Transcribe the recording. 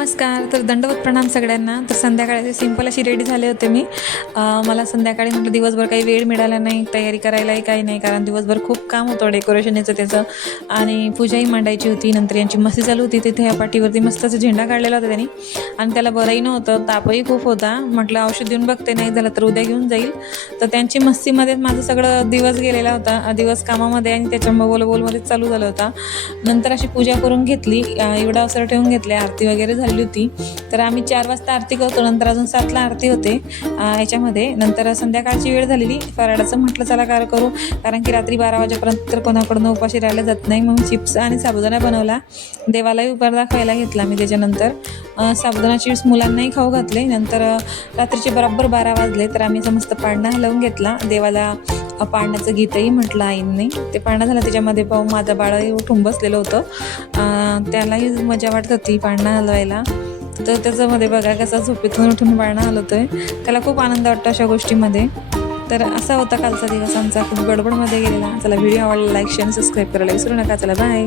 नमस्कार. तर दंडवत प्रणाम सगळ्यांना. तर संध्याकाळी सिंपल अशी रेडी झाले होते मी. मला संध्याकाळी म्हटलं दिवसभर काही वेळ मिळाला नाही. तयारी करायलाही काही नाही कारण दिवसभर खूप काम होतं डेकोरेशन याचं त्याचं. आणि पूजाही मांडायची होती. नंतर यांची मस्ती चालू होती. तिथे ह्या पाठीवरती मस्त असं झेंडा काढलेला होता त्यांनी. आणि त्याला बरंही नव्हतं. तापही खूप होता. म्हटलं औषध देऊन बघते नाही झालं तर उद्या घेऊन जाईल. तर त्यांची मस्तीमध्ये माझं सगळं दिवस गेलेला होता. दिवस कामामध्ये आणि त्याच्या बोलबोलमध्येच चालू झाला होता. नंतर अशी पूजा करून घेतली. एवढा अवसर ठेवून घेतल्या आरती वगैरे झाली. होती. तर आम्ही चार वाजता आरती करतो नंतर अजून सातला आरती होते. याच्यामध्ये नंतर संध्याकाळची वेळ झालेली. फराळाचं म्हटलं चला कार करू. कारण की रात्री बारा वाजेपर्यंत तर कोणाकडून उपाशी राहिलं जात नाही. मग चिप्स आणि साबुदाणा बनवला. देवालाही उपार दाखवायला घेतला मी त्याच्यानंतर. साबुदाणा चिप्स मुलांनाही खाऊ घातले. नंतर रात्रीचे बरोबर बारा वाजले. तर आम्ही असं मस्त पाळणा हलवून घेतला. देवाला पाळण्याचं गीतही म्हटलं आईंनी. ते पाळणं झालं त्याच्यामध्ये. पाहून माझं बाळही उठून बसलेलं होतं. त्यालाही मजा वाटत होती पाळणा हलवायला. तर त्याच्यामध्ये बघा कसा झोपेतून उठून पाळणं हलवतोय त्याला खूप आनंद वाटतो अशा गोष्टीमध्ये. तर असा होता कालचा दिवस आमचा. खूप गडबडमध्ये गेलेला. चला व्हिडिओ आवडला लाईक शेअर सबस्क्राईब करायला विसरू नका. चला बाय